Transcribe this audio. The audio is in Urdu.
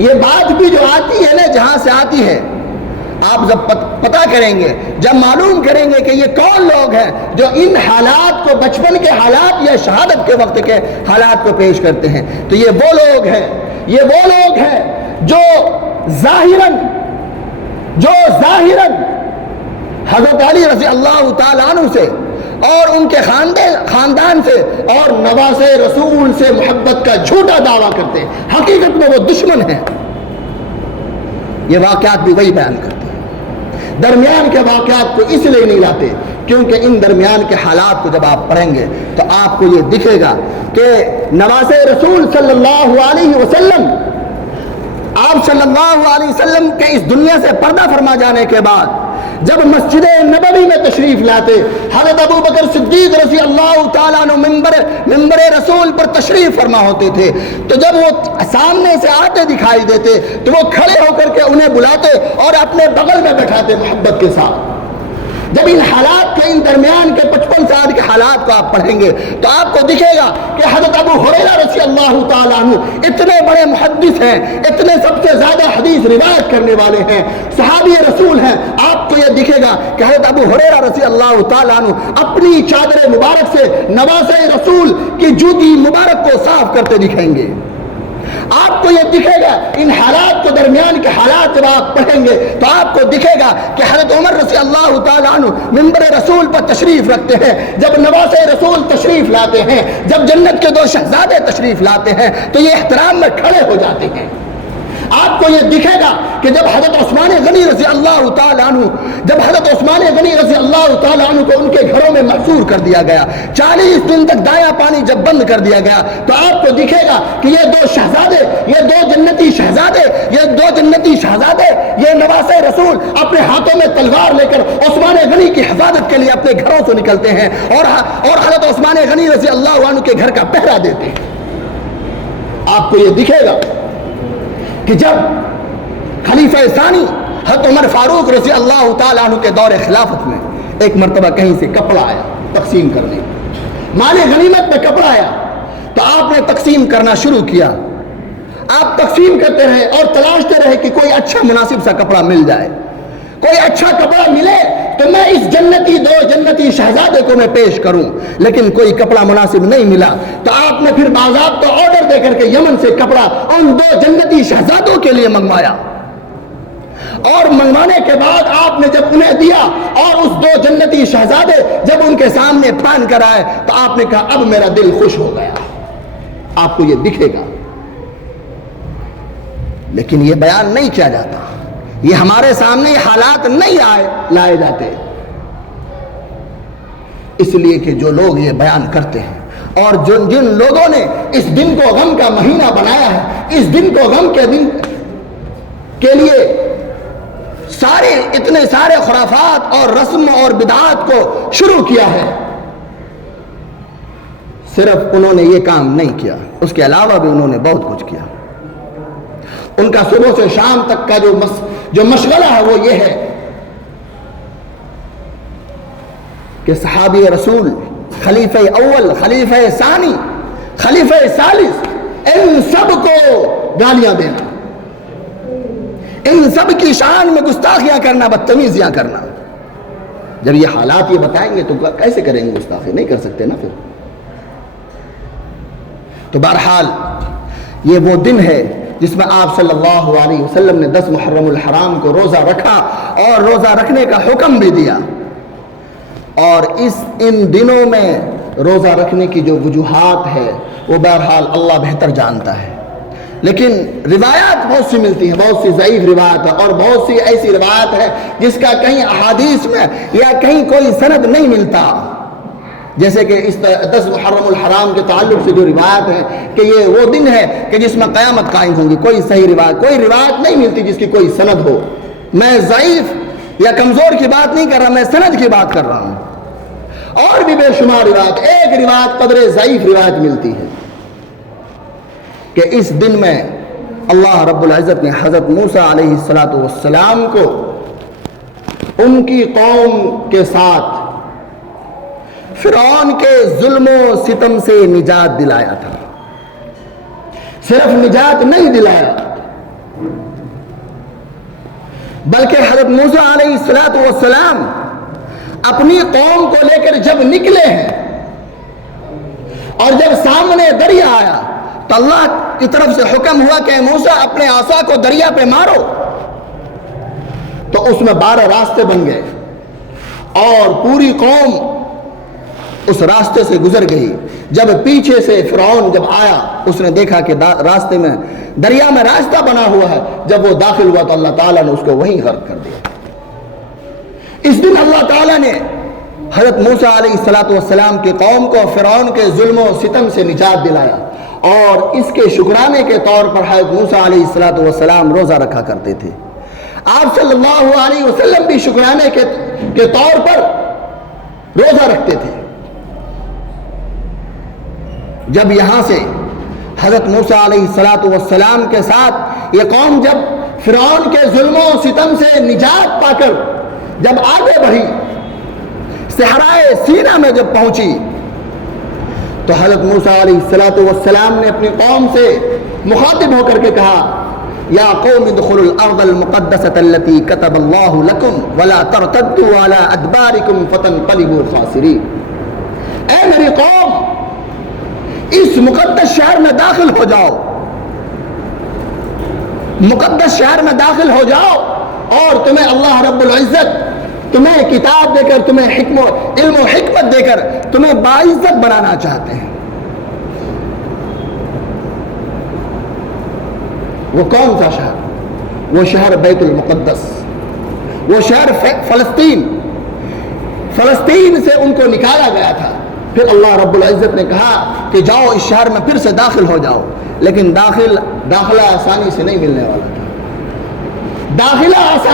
یہ بات بھی جو آتی ہے نا جہاں سے آتی ہے، آپ جب پتہ کریں گے، جب معلوم کریں گے کہ یہ کون لوگ ہیں جو ان حالات کو، بچپن کے حالات یا شہادت کے وقت کے حالات کو پیش کرتے ہیں، تو یہ وہ لوگ ہیں جو ظاہراً حضرت علی رضی اللہ تعالیٰ عنہ سے اور ان کے خاندان سے اور نواز رسول سے محبت کا جھوٹا دعویٰ کرتے ہیں، حقیقت میں وہ دشمن ہیں۔ یہ واقعات بھی وہی بیان کرتے ہیں، درمیان کے واقعات کو اس لیے نہیں لاتے کیونکہ ان درمیان کے حالات کو جب آپ پڑھیں گے تو آپ کو یہ دکھے گا کہ نواز رسول صلی اللہ علیہ وسلم، آپ صلی اللہ علیہ وسلم کے اس دنیا سے پردہ فرما جانے کے بعد جب مسجد نبوی میں تشریف لاتے، حضرت ابو بکر صدیق رضی اللہ تعالیٰ عنہ ممبر رسول پر تشریف فرما ہوتے تھے، تو جب وہ سامنے سے آتے دکھائی دیتے تو وہ کھڑے ہو کر کے انہیں بلاتے اور اپنے بغل میں بیٹھاتے محبت کے ساتھ۔ جب ان حالات کے، ان درمیان کے 55 سال کے حالات کو آپ پڑھیں گے تو آپ کو دکھے گا کہ حضرت ابو ہریرہ رضی اللہ تعالیٰ عنہ اتنے بڑے محدث ہیں، اتنے سب سے زیادہ حدیث روایت کرنے والے ہیں، صحابی رسول ہیں، آپ کو یہ دکھے گا کہ حضرت ابو ہریرہ رضی اللہ تعالیٰ عنہ اپنی چادر مبارک سے نواز رسول کی جوتی مبارک کو صاف کرتے دکھیں گے۔ آپ کو یہ دکھے گا، ان حالات کے درمیان کے حالات جب آپ پڑھیں گے تو آپ کو دکھے گا کہ حضرت عمر رضی اللہ تعالیٰ عنہ ممبر رسول پر تشریف رکھتے ہیں، جب نواز رسول تشریف لاتے ہیں، جب جنت کے 2 شہزادے تشریف لاتے ہیں تو یہ احترام میں کھڑے ہو جاتے ہیں۔ آپ کو یہ دکھے گا کہ جب حضرت عثمان غنی رضی اللہ تعالیٰ عنہ کو ان کے گھروں میں محصور کر دیا گیا، 40 دن تک دایا پانی جب بند کر دیا گیا، تو آپ کو دکھے گا کہ یہ 2 شہزادے، یہ 2 جنتی شہزادے، یہ نواز رسول اپنے ہاتھوں میں تلوار لے کر عثمان غنی کی حفاظت کے لیے اپنے گھروں سے نکلتے ہیں اور حضرت عثمان غنی رضی اللہ عنہ کے گھر کا پہرا دیتے ہیں۔ آپ کو یہ دکھے گا کہ جب خلیفہ ثانی حضرت عمر فاروق رضی اللہ تعالیٰ عنہ کے دور خلافت میں ایک مرتبہ کہیں سے کپڑا آیا تقسیم کرنے، مال غنیمت میں کپڑا آیا تو آپ نے تقسیم کرنا شروع کیا۔ آپ تقسیم کرتے رہے اور تلاشتے رہے کہ کوئی اچھا مناسب سا کپڑا مل جائے، کوئی اچھا کپڑا ملے تو میں اس 2 جنتی شہزادے کو میں پیش کروں، لیکن کوئی کپڑا مناسب نہیں ملا تو آپ نے پھر باضابطہ آرڈر دے کر کے یمن سے کپڑا ان 2 جنتی شہزادوں کے لیے منگوایا، اور منگوانے کے بعد آپ نے جب انہیں دیا اور اس 2 جنتی شہزادے جب ان کے سامنے پہن کر آئے تو آپ نے کہا اب میرا دل خوش ہو گیا۔ آپ کو یہ دکھے گا، لیکن یہ بیان نہیں کیا جاتا، یہ ہمارے سامنے حالات نہیں لائے جاتے، اس لیے کہ جو لوگ یہ بیان کرتے ہیں اور جن لوگوں نے اس دن کو غم کا مہینہ بنایا ہے، اس دن کو غم کے دن کے لیے اتنے سارے خرافات اور رسم اور بدعات کو شروع کیا ہے، صرف انہوں نے یہ کام نہیں کیا، اس کے علاوہ بھی انہوں نے بہت کچھ کیا۔ ان کا صبح سے شام تک کا جو مشغلہ ہے وہ یہ ہے کہ صحابی رسول، خلیفہ اول، خلیفہ ثانی، خلیفہ ثالث، ان سب کو گالیاں دینا، ان سب کی شان میں گستاخیاں کرنا، بدتمیزیاں کرنا۔ جب یہ حالات یہ بتائیں گے تو کیسے کریں گے گستاخی؟ نہیں کر سکتے نا پھر۔ تو بہرحال یہ وہ دن ہے جس میں آپ صلی اللہ علیہ وسلم نے 10 محرم الحرام کو روزہ رکھا اور روزہ رکھنے کا حکم بھی دیا، اور ان دنوں میں روزہ رکھنے کی جو وجوہات ہے وہ بہرحال اللہ بہتر جانتا ہے، لیکن روایات بہت سی ملتی ہیں، بہت سی ضعیف روایت ہے اور بہت سی ایسی روایت ہے جس کا کہیں احادیث میں یا کہیں کوئی سند نہیں ملتا، جیسے کہ اس 10 محرم الحرام کے تعلق سے جو روایت ہے کہ یہ وہ دن ہے کہ جس میں قیامت قائم ہوگی، کوئی صحیح کوئی روایت نہیں ملتی جس کی کوئی سند ہو۔ میں ضعیف یا کمزور کی بات نہیں کر رہا، میں سند کی بات کر رہا ہوں، اور بھی بے شمار روایت، ایک روایت قدر ضعیف روایت ملتی ہے کہ اس دن میں اللہ رب العزت نے حضرت موسیٰ علیہ السلام کو ان کی قوم کے ساتھ فرعون کے ظلم و ستم سے نجات دلایا تھا۔ صرف نجات نہیں دلایا بلکہ حضرت موسیٰ علیہ السلام اپنی قوم کو لے کر جب نکلے ہیں اور جب سامنے دریا آیا تو اللہ کی طرف سے حکم ہوا کہ موسیٰ اپنے عصا کو دریا پہ مارو، تو اس میں 12 راستے بن گئے اور پوری قوم اس راستے سے گزر گئی۔ جب پیچھے سے فرعون جب آیا، اس نے دیکھا کہ راستے میں دریا میں راستہ بنا ہوا ہے، جب وہ داخل ہوا تو اللہ تعالیٰ نے اس کو وہیں غرق کر دیا۔ اس دن اللہ تعالیٰ نے حضرت موسیٰ علیہ السلام کی قوم کو فرعون کے ظلم و ستم سے نجات دلایا، اور اس کے شکرانے کے طور پر حضرت موسیٰ علیہ السلام روزہ رکھا کرتے تھے۔ آپ صلی اللہ علیہ وسلم بھی شکرانے کے طور پر روزہ رکھتے تھے۔ جب یہاں سے حضرت موسیٰ علیہ السلام کے ساتھ یہ قوم جب فرعون کے ظلم و ستم سے نجات پا کر جب آگے بڑھی، صحرائے سینا میں جب پہنچی، تو حضرت موسیٰ علیہ السلام نے اپنی قوم سے مخاطب ہو کر کے کہا، یا قوم ادخلوا الارض المقدسة التي كتب الله لكم ولا ترتدوا على ادباركم فتنقلبوا خاسرين۔ اے میری قوم، اس مقدس شہر میں داخل ہو جاؤ، مقدس شہر میں داخل ہو جاؤ، اور تمہیں اللہ رب العزت تمہیں کتاب دے کر، تمہیں علم و حکمت دے کر تمہیں باعزت بنانا چاہتے ہیں۔ وہ کون سا شہر؟ وہ شہر بیت المقدس، وہ شہر فلسطین سے ان کو نکالا گیا تھا۔ پھر اللہ رب العزت نے کہا کہ جاؤ اس شہر میں پھر سے داخل ہو جاؤ، لیکن داخلہ آسانی سے نہیں ملنے والا تھا۔ داخلہ آسانی